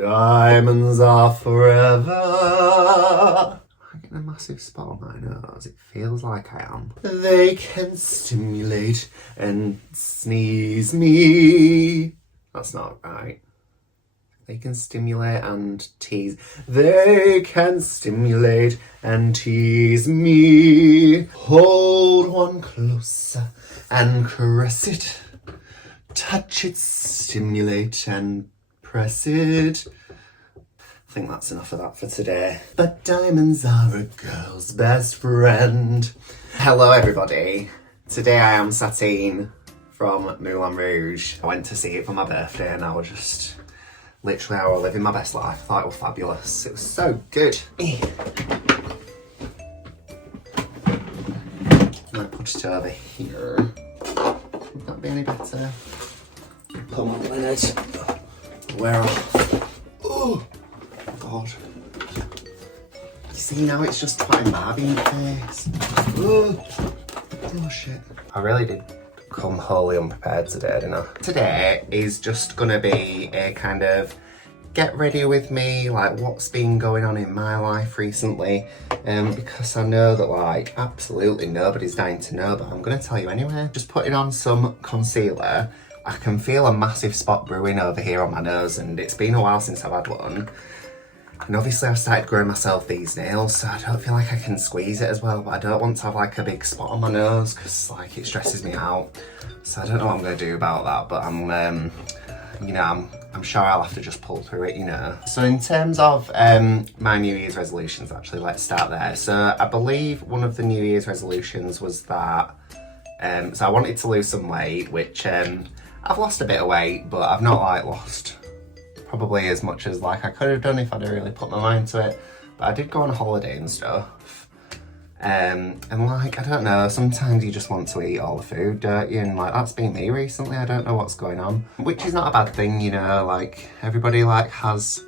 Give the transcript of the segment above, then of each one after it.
Diamonds are forever. I'm getting a massive spot on my nose. It feels like I am. They can stimulate and sneeze me. That's not right. They can stimulate and tease. They can stimulate and tease me. Hold one closer and caress it. Touch it, stimulate and press it. I think that's enough of that for today. But diamonds are a girl's best friend. Hello everybody. Today I am Satine from Moulin Rouge. I went to see it for my birthday and I was just literally, I was living my best life. I thought it was fabulous. It was so good. I'm gonna put it over here. Would that be any better? Pull my lid. Wear off. Oh God. You see now it's just putting Barbie in the face. Oh shit. I really did come wholly unprepared today, didn't I? Today is just gonna be a kind of get ready with me, like what's been going on in my life recently, because I know that like absolutely nobody's dying to know, but I'm gonna tell you anyway. Just putting on some concealer. I can feel a massive spot brewing over here on my nose and it's been a while since I've had one. And obviously I've started growing myself these nails, so I don't feel like I can squeeze it as well, but I don't want to have like a big spot on my nose because like it stresses me out. So I don't know what I'm going to do about that, but I'm sure I'll have to just pull through it, you know. So in terms of my New Year's resolutions, actually, let's start there. So I believe one of the New Year's resolutions was that, so I wanted to lose some weight, which I've lost a bit of weight, but I've not like lost probably as much as like I could have done if I'd really put my mind to it. But I did go on a holiday and stuff. And like, I don't know, sometimes you just want to eat all the food, don't you? And like, that's been me recently. I don't know what's going on, which is not a bad thing, you know, like everybody like has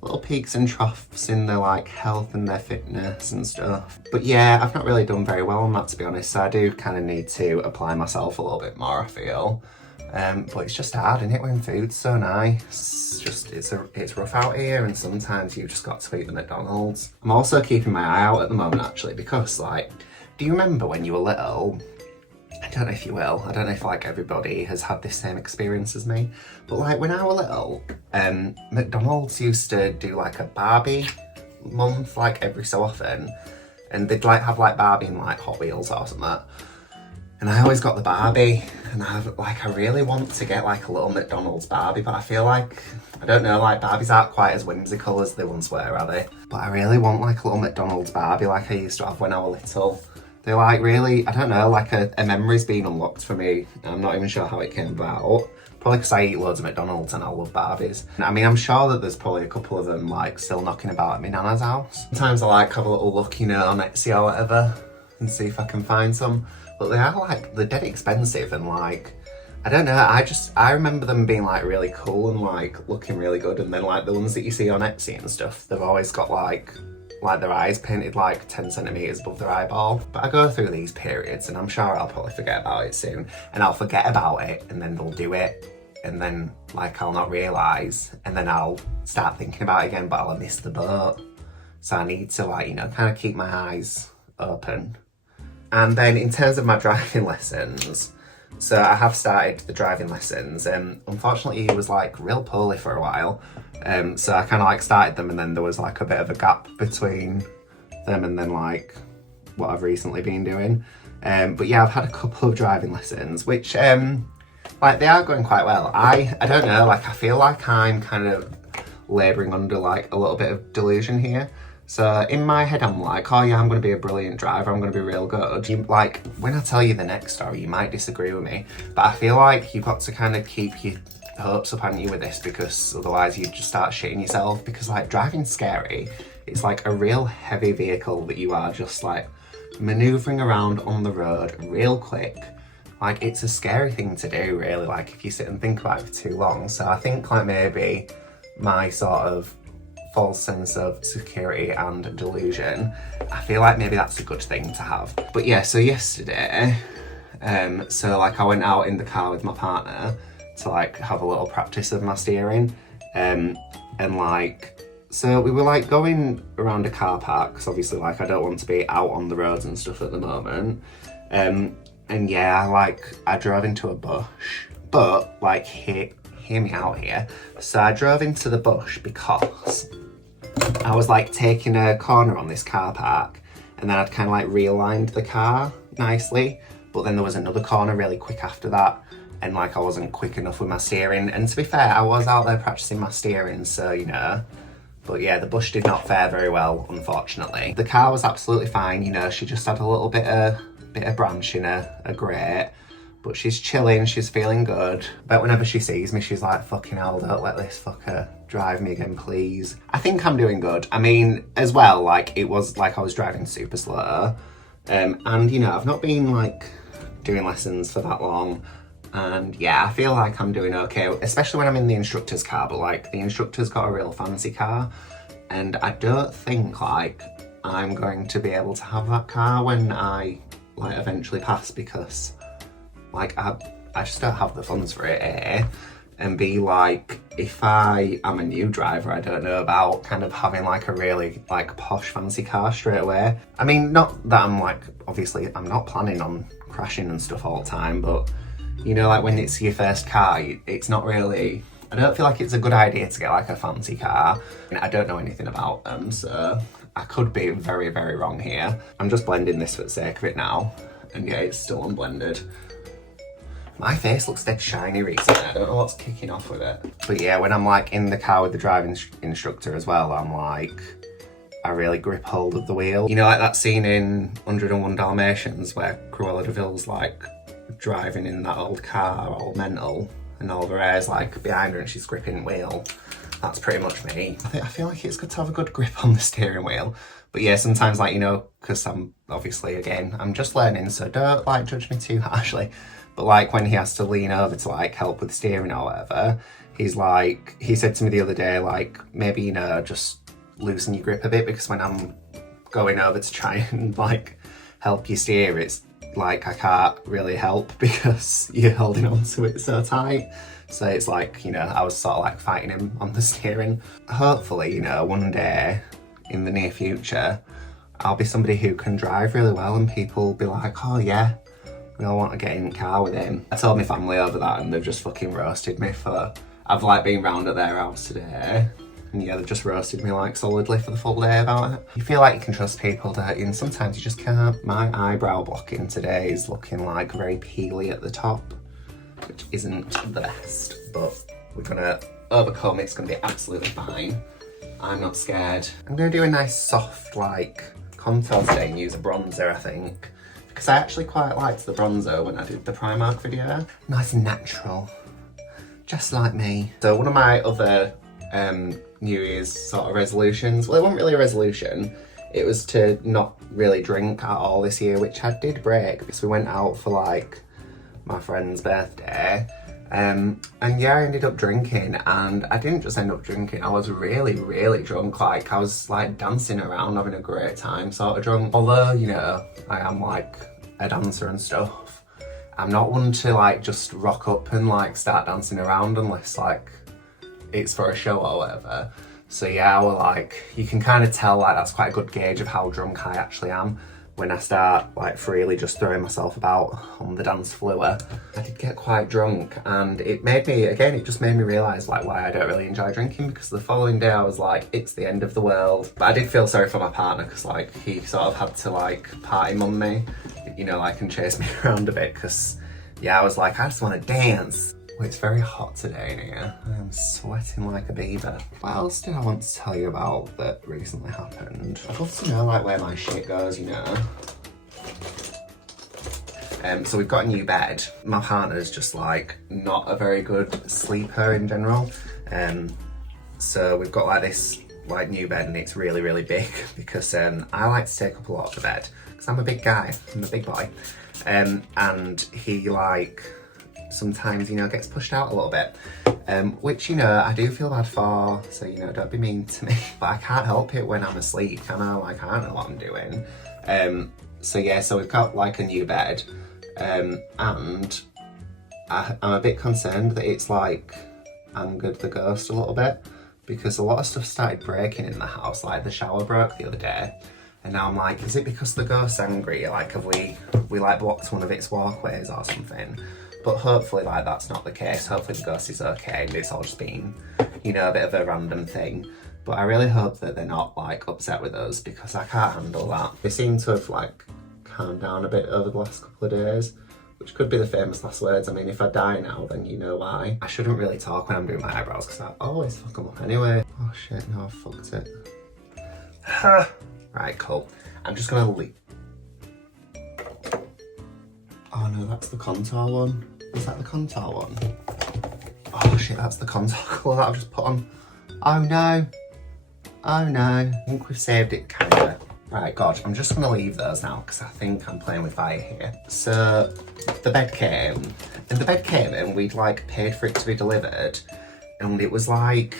little peaks and troughs in their like health and their fitness and stuff. But yeah, I've not really done very well on that, to be honest. So I do kind of need to apply myself a little bit more, I feel. But it's just hard, isn't it, when food's so nice? It's rough out here, and sometimes you've just got to eat the McDonald's. I'm also keeping my eye out at the moment, actually, because like, do you remember when you were little? I don't know if you will. I don't know if like everybody has had this same experience as me, but like when I was little, McDonald's used to do like a Barbie month, like every so often, and they'd like have like Barbie and like Hot Wheels or something. And I always got the Barbie, and I really want to get like a little McDonald's Barbie, but I feel like, I don't know, like Barbies aren't quite as whimsical as they once were, are they? But I really want like a little McDonald's Barbie like I used to have when I was little. They're like really, I don't know, like a memory's been unlocked for me. I'm not even sure how it came about. Probably because I eat loads of McDonald's and I love Barbies. I mean, I'm sure that there's probably a couple of them like still knocking about at my nana's house. Sometimes I like have a little look, you know, on Etsy or whatever and see if I can find some. But they are like, they're dead expensive and like, I don't know, I remember them being like really cool and like looking really good, and then like the ones that you see on Etsy and stuff, they've always got like their eyes painted like 10 centimetres above their eyeball. But I go through these periods and I'm sure I'll probably forget about it soon, and I'll forget about it and then they'll do it and then like I'll not realise, and then I'll start thinking about it again, but I'll have missed the boat. So I need to like, you know, kind of keep my eyes open. And then in terms of my driving lessons, so I have started the driving lessons. Unfortunately, he was like real poorly for a while. So I kind of like started them and then there was like a bit of a gap between them and then like what I've recently been doing. But yeah, I've had a couple of driving lessons, which like they are going quite well. I don't know, like I feel like I'm kind of labouring under like a little bit of delusion here. So in my head, I'm like, oh yeah, I'm going to be a brilliant driver. I'm going to be real good. Like, when I tell you the next story, you might disagree with me, but I feel like you've got to kind of keep your hopes up, haven't you, with this, because otherwise you just start shitting yourself, because like driving's scary. It's like a real heavy vehicle that you are just like manoeuvring around on the road real quick. Like, it's a scary thing to do, really, like if you sit and think about it for too long. So I think like maybe my sort of false sense of security and delusion, I feel like maybe that's a good thing to have. But yeah, so yesterday, so like I went out in the car with my partner to like have a little practice of my steering, and like, so we were like going around a car park, because obviously like I don't want to be out on the roads and stuff at the moment. And yeah, like I drove into a bush, but like hear me out here. So I drove into the bush because I was like taking a corner on this car park, and then I'd kind of like realigned the car nicely, but then there was another corner really quick after that, and like I wasn't quick enough with my steering. And to be fair, I was out there practicing my steering, so you know. But yeah, the bush did not fare very well, unfortunately. The car was absolutely fine, you know, she just had a little bit of branch in a grate, but she's chilling, she's feeling good. But whenever she sees me, she's like, fucking hell, don't let this fucker drive me again, please. I think I'm doing good. I mean, as well, like, it was like I was driving super slow. And, you know, I've not been, like, doing lessons for that long. And, yeah, I feel like I'm doing okay, especially when I'm in the instructor's car. But, like, the instructor's got a real fancy car. And I don't think, like, I'm going to be able to have that car when I, like, eventually pass, because, like, I just don't have the funds for it, A. And B, like, if I am a new driver, I don't know about kind of having like a really like posh fancy car straight away. I mean, not that I'm like, obviously I'm not planning on crashing and stuff all the time, but you know, like when it's your first car, it's not really, I don't feel like it's a good idea to get like a fancy car. I don't know anything about them, so I could be very, very wrong here. I'm just blending this for the sake of it now. And yeah, it's still unblended. My face looks dead shiny recently. I don't know what's kicking off with it. But yeah, when I'm like in the car with the driving instructor as well, I'm like, I really grip hold of the wheel. You know, like that scene in 101 Dalmatians where Cruella de Vil's like driving in that old car, all mental, and all of her hair's like behind her and she's gripping the wheel. That's pretty much me. I feel like it's good to have a good grip on the steering wheel. But yeah, sometimes like, you know, because I'm obviously, again, I'm just learning, so don't like judge me too harshly. But like when he has to lean over to like help with steering or whatever, he's like, he said to me the other day, like, maybe, you know, just loosen your grip a bit, because when I'm going over to try and like help you steer, it's like I can't really help because you're holding on to it so tight. So it's like, you know, I was sort of like fighting him on the steering. Hopefully, you know, one day in the near future, I'll be somebody who can drive really well and people will be like, oh yeah, we all want to get in the car with him. I told my family over that and they've just fucking roasted me for, I've like been round at their house today. And yeah, they've just roasted me like solidly for the full day about it. You feel like you can trust people, don't you? And sometimes you just can't. My eyebrow blocking today is looking like very peely at the top, which isn't the best, but we're gonna overcome. It's gonna be absolutely fine. I'm not scared. I'm gonna do a nice soft like contour today and use a bronzer, I think. Because I actually quite liked the bronzer when I did the Primark video. Nice and natural, just like me. So one of my other New Year's sort of resolutions, well, it wasn't really a resolution, it was to not really drink at all this year, which I did break because we went out for like my friend's birthday. And yeah, I ended up drinking, and I didn't just end up drinking, I was really, really drunk. Like I was like dancing around, having a great time sort of drunk. Although, you know, I am like a dancer and stuff, I'm not one to like just rock up and like start dancing around unless like it's for a show or whatever. So yeah, I was like, you can kind of tell like that's quite a good gauge of how drunk I actually am when I start like freely just throwing myself about on the dance floor. I did get quite drunk, and it made me, again, it just made me realise like why I don't really enjoy drinking, because the following day I was like, it's the end of the world. But I did feel sorry for my partner, because like he sort of had to like party mum me, you know, like and chase me around a bit, because yeah, I was like, I just want to dance. Well, it's very hot today in here. I am sweating like a beaver. What else did I want to tell you about that recently happened? I'd love to know like where my shit goes, you know. So we've got a new bed. My partner's just like not a very good sleeper in general. So we've got like this like new bed, and it's really, really big because I like to take up a lot of the bed because I'm a big guy, I'm a big boy. And he like sometimes, you know, gets pushed out a little bit, which, you know, I do feel bad for, so, you know, don't be mean to me. But I can't help it when I'm asleep, can I? Like, I don't know what I'm doing. So yeah, so we've got like a new bed, and I'm a bit concerned that it's like angered the ghost a little bit, because a lot of stuff started breaking in the house. Like the shower broke the other day, and now I'm like, is it because the ghost's angry? Like, have we like blocked one of its walkways or something? But hopefully, like, that's not the case. Hopefully the ghost is okay and it's all just been, you know, a bit of a random thing. But I really hope that they're not like upset with us, because I can't handle that. They seem to have like calmed down a bit over the last couple of days, which could be the famous last words. I mean, if I die now, then you know why. I shouldn't really talk when I'm doing my eyebrows, because I always fuck them up anyway. Oh shit, no, I fucked it. Right, cool. I'm just gonna leave. Oh no, that's the contour one. Is that the contour one? Oh shit, that's the contour colour that I've just put on. Oh no. Oh no. I think we've saved it, kinda. Right, God, I'm just gonna leave those now, because I think I'm playing with fire here. So, the bed came, and we'd like paid for it to be delivered, and it was like,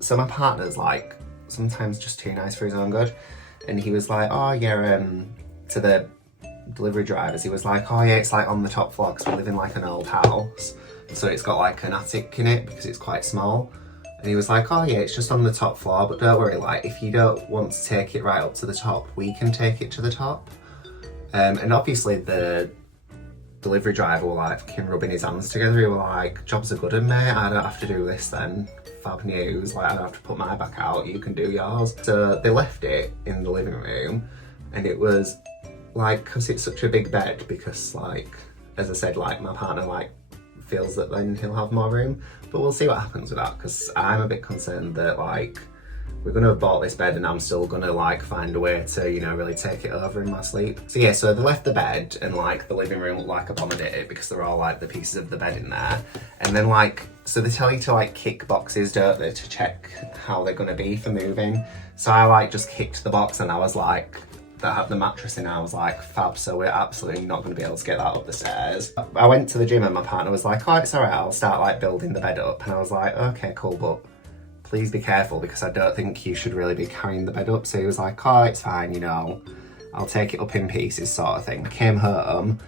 so my partner's like sometimes just too nice for his own good, and he was like, oh yeah, to the delivery drivers, he was like, oh yeah, it's like on the top floor, because we live in like an old house, so it's got like an attic in it because it's quite small. And he was like, oh yeah, it's just on the top floor, but don't worry, like, if you don't want to take it right up to the top, we can take it to the top. And obviously the delivery driver were like fucking rubbing his hands together. He were like, jobs are good, mate, I don't have to do this then. Fab news, like, I don't have to put my back out, you can do yours. So they left it in the living room, and it was like, because it's such a big bed, because like, as I said, like, my partner like feels that then he'll have more room, but we'll see what happens with that, because I'm a bit concerned that like we're gonna have bought this bed and I'm still gonna like find a way to, you know, really take it over in my sleep. So yeah, so they left the bed, and like the living room looked like abominated because they're all like the pieces of the bed in there. And then like, so they tell you to like kick boxes, don't they, to check how they're gonna be for moving. So I like just kicked the box, and I was like, that had the mattress in, I was like, fab, so we're absolutely not going to be able to get that up the stairs. I went to the gym and my partner was like, oh, it's alright, I'll start like building the bed up. And I was like, okay, cool, but please be careful, because I don't think you should really be carrying the bed up. So he was like, oh, it's fine, you know, I'll take it up in pieces, sort of thing. I came home,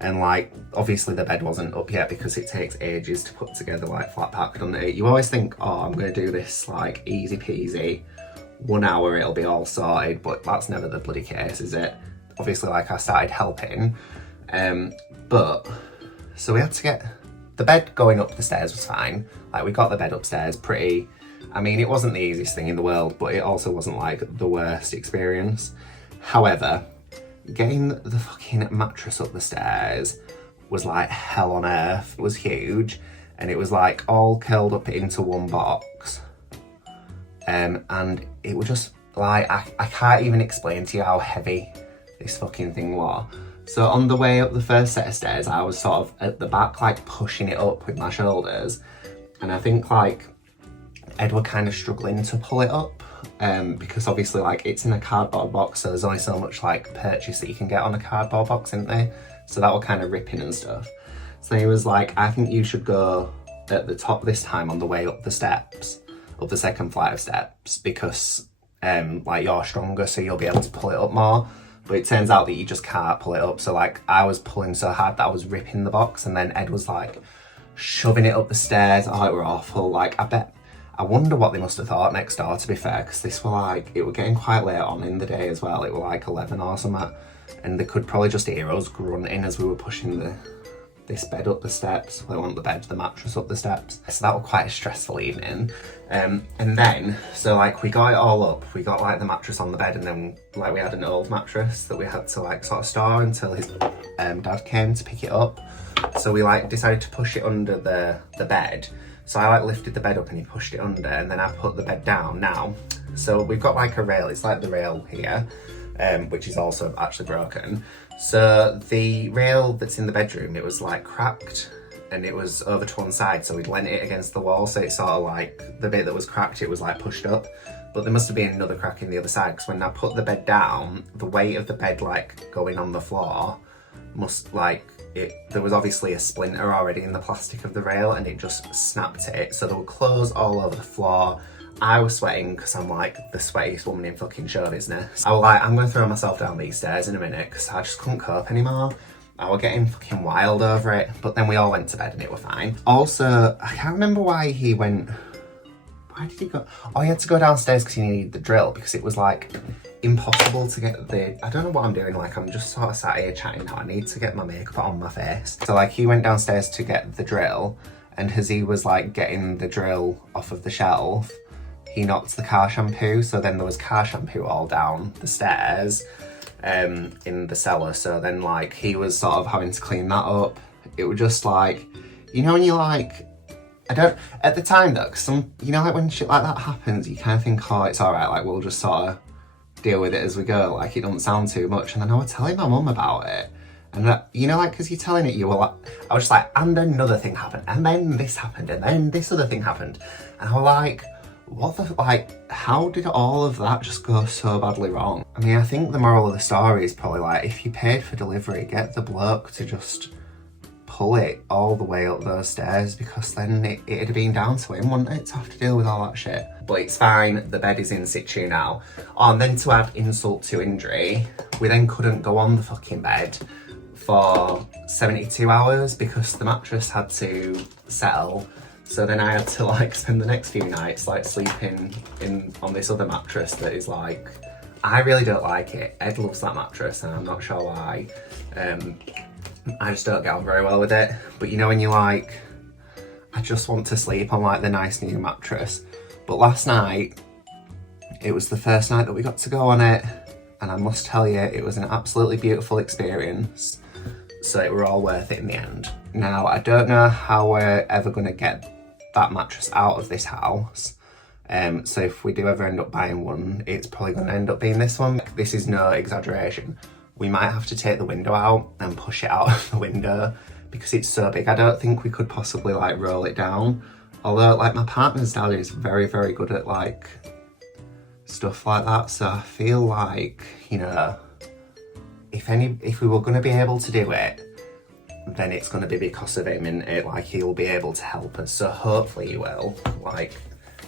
and like, obviously the bed wasn't up yet because it takes ages to put together, like flat pack, doesn't it? You always think, oh, I'm going to do this like easy peasy, 1 hour it'll be all sorted, but that's never the bloody case, is it? Obviously, like, I started helping, but so we had to get the bed going up the stairs was fine. Like, we got the bed upstairs pretty, I mean, it wasn't the easiest thing in the world, but it also wasn't like the worst experience. However, getting the fucking mattress up the stairs was like hell on earth. It was huge, and it was like all curled up into one box. And it was just like, I can't even explain to you how heavy this fucking thing was. So on the way up the first set of stairs, I was sort of at the back, like pushing it up with my shoulders. And I think like Ed were kind of struggling to pull it up, because obviously like it's in a cardboard box, so there's only so much like purchase that you can get on a cardboard box, isn't there? So that were kind of ripping and stuff. So he was like, I think you should go at the top this time on the way up the steps, up the second flight of steps, because like you're stronger, so you'll be able to pull it up more. But it turns out that you just can't pull it up. So like I was pulling so hard that I was ripping the box, and then Ed was like shoving it up the stairs. Oh, it were awful. Like I wonder what they must have thought next door, to be fair, because this were like, it were getting quite late on in the day as well. It were like 11 or something, and they could probably just hear us grunting as we were pushing this bed up the steps. Well, not the bed, the mattress up the steps. So that was quite a stressful evening. And then, so like we got it all up, we got like the mattress on the bed, and then like we had an old mattress that we had to like sort of store until his dad came to pick it up. So we like decided to push it under the bed. So I like lifted the bed up and he pushed it under, and then I put the bed down now. So we've got like a rail, it's like the rail here, which is also actually broken. So the rail that's in the bedroom, it was like cracked and it was over to one side, so we'd leant it against the wall, so it's sort of like the bit that was cracked, it was like pushed up. But there must have been another crack in the other side, because when I put the bed down, the weight of the bed like going on the floor must like, there was obviously a splinter already in the plastic of the rail, and it just snapped it. So there were clothes all over the floor. I was sweating because I'm like the sweatiest woman in fucking show business. I was like, I'm going to throw myself down these stairs in a minute, because I just couldn't cope anymore. I was getting fucking wild over it. But then we all went to bed and it was fine. Also, I can't remember why he went Why did he go? Oh, he had to go downstairs because he needed the drill, because it was like impossible to get the, I don't know what I'm doing, like I'm just sort of sat here chatting now. I need to get my makeup on my face. So like he went downstairs to get the drill, and as he was like getting the drill off of the shelf, he knocked the car shampoo. So then there was car shampoo all down the stairs in the cellar. So then like he was sort of having to clean that up. It was just like, you know when you like, I don't, at the time though, 'cause some, you know like when shit like that happens, you kind of think, oh, it's alright, like we'll just sort of deal with it as we go, like it doesn't sound too much. And then I was telling my mum about it, and that, you know, like, because you're telling it, you were like, I was just like, and another thing happened, and then this happened, and then this other thing happened. And I was like, what the, like, how did all of that just go so badly wrong? I mean, I think the moral of the story is probably like, if you paid for delivery, get the bloke to just pull it all the way up those stairs, because then it'd have been down to him, wouldn't it, to have to deal with all that shit. But it's fine, the bed is in situ now. Oh, and then to add insult to injury, we then couldn't go on the fucking bed for 72 hours because the mattress had to settle. So then I had to like spend the next few nights like sleeping on this other mattress that is like, I really don't like it. Ed loves that mattress and I'm not sure why. I just don't get on very well with it. But you know when you like, I just want to sleep on like the nice new mattress. But last night, it was the first night that we got to go on it, and I must tell you, it was an absolutely beautiful experience. So it were all worth it in the end. Now, I don't know how we're ever gonna get that mattress out of this house. So if we do ever end up buying one, it's probably gonna end up being this one. This is no exaggeration. We might have to take the window out and push it out of the window because it's so big. I don't think we could possibly like roll it down. Although like my partner's dad is very, very good at like stuff like that. So I feel like, you know, if we were going to be able to do it, then it's going to be because of him, and it like he'll be able to help us. So hopefully he will like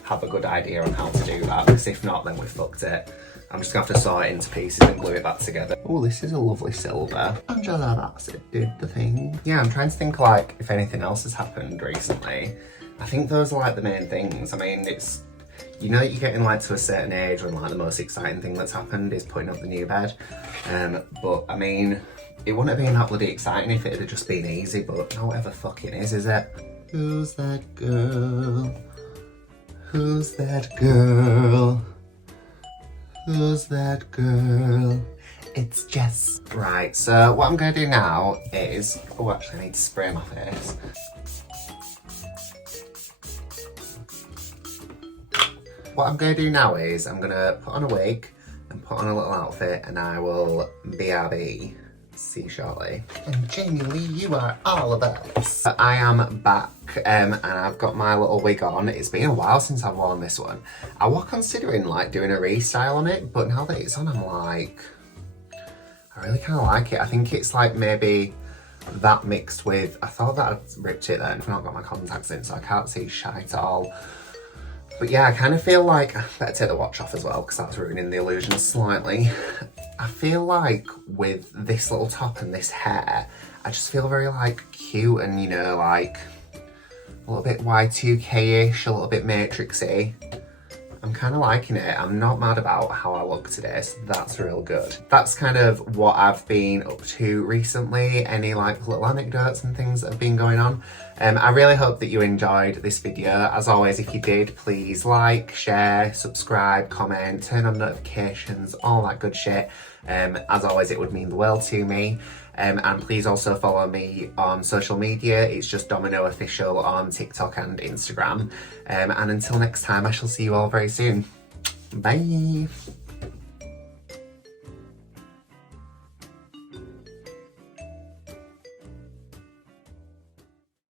have a good idea on how to do that, because if not, then we fucked it. I'm just gonna have to saw it into pieces and glue it back together. Oh, this is a lovely silver. Angela, that's it, did the thing. Yeah, I'm trying to think like if anything else has happened recently. I think those are like the main things. I mean, it's, you know, you're getting like to a certain age when like the most exciting thing that's happened is putting up the new bed. But I mean, it wouldn't have been that bloody exciting if it had just been easy, but no ever fucking is it? Who's that girl? Who's that girl? Who's that girl? It's Jess. Right, so what I'm gonna do now is, oh actually I need to spray my face. What I'm gonna do now is I'm gonna put on a wig and put on a little outfit, and I will BRB. See you shortly. And Jamie Lee, you are all of us. I am back and I've got my little wig on. It's been a while since I've worn this one. I was considering like doing a restyle on it, but now that it's on, I'm like, I really kind of like it. I think it's like maybe that mixed with, I thought that I'd ripped it then. I've not got my contacts in, so I can't see shite at all. But yeah, I kind of feel like, I better take the watch off as well because that's ruining the illusion slightly. I feel like with this little top and this hair, I just feel very like cute and, you know, like a little bit Y2K-ish, a little bit Matrixy. I'm kind of liking it. I'm not mad about how I look today, so that's real good. That's kind of what I've been up to recently, any like little anecdotes and things that have been going on. I really hope that you enjoyed this video. As always, if you did, please like, share, subscribe, comment, turn on notifications, all that good shit. As always, it would mean the world to me. And please also follow me on social media. It's just Dominoe Official on TikTok and Instagram. And until next time, I shall see you all very soon. Bye.